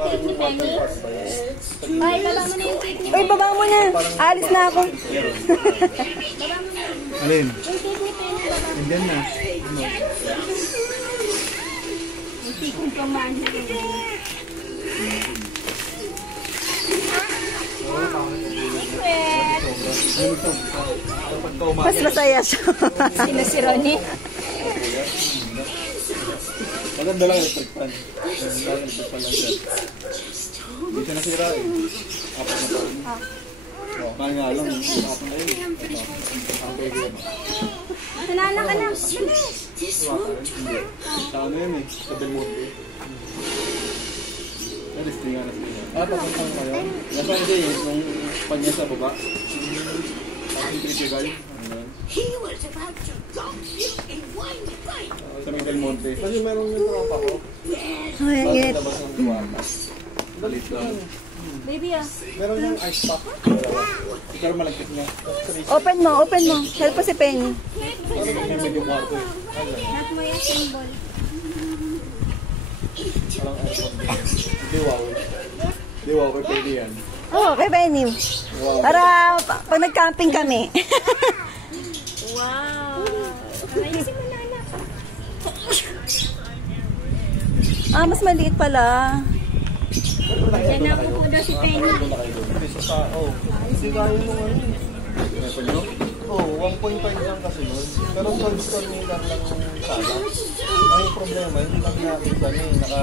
cake ni Penny? Ay, baba mo na yung cake ni Penny. Uy, baba mo na. Alis na ako. Baba mo na. Alin? Yung cake ni Penny, baba mo. Andyan na. Yung cake ni Pamana. Mas masaya siya. Sino si Ronnie? Maganda lang yung pagpan. Pagpan lang siya. Hindi siya nasira eh. Apat na taon. Mahal nga lang. Apat na yun. Ang pwede yun. Nalala ka na. Sa ano yun eh. Sa Belmonte. Listing nga. Papunta ko kayo. Nasa hindi eh. Nung panya sa baba. Ang critical. He was about to dump you in one bite. Sa may Del Monte. Kasi meron yung tropa ko. Ay, ang init. Labas ng duwata. Dalit lang. Baby ah. Meron yung ice pack. Pero malagkit na. Open mo, open mo. Help pa si Penny. Ano yung medyo kwarto eh. Lahat mo yung symbol. Parang aircon. Hindi wow. Hindi wow. Pwede yan. Oh, kay Penny. Wow. Para pag nag-camping kami. Wow. Ay, si Manana. Mas maliit pala. Diyan na po daw si Penny. Isa sa, kasi kaya nung ano. Ito nyo? 1.5 lang kasi nun. Pero 12 ton meter lang yung sala. Ang problema, hindi lang natin naka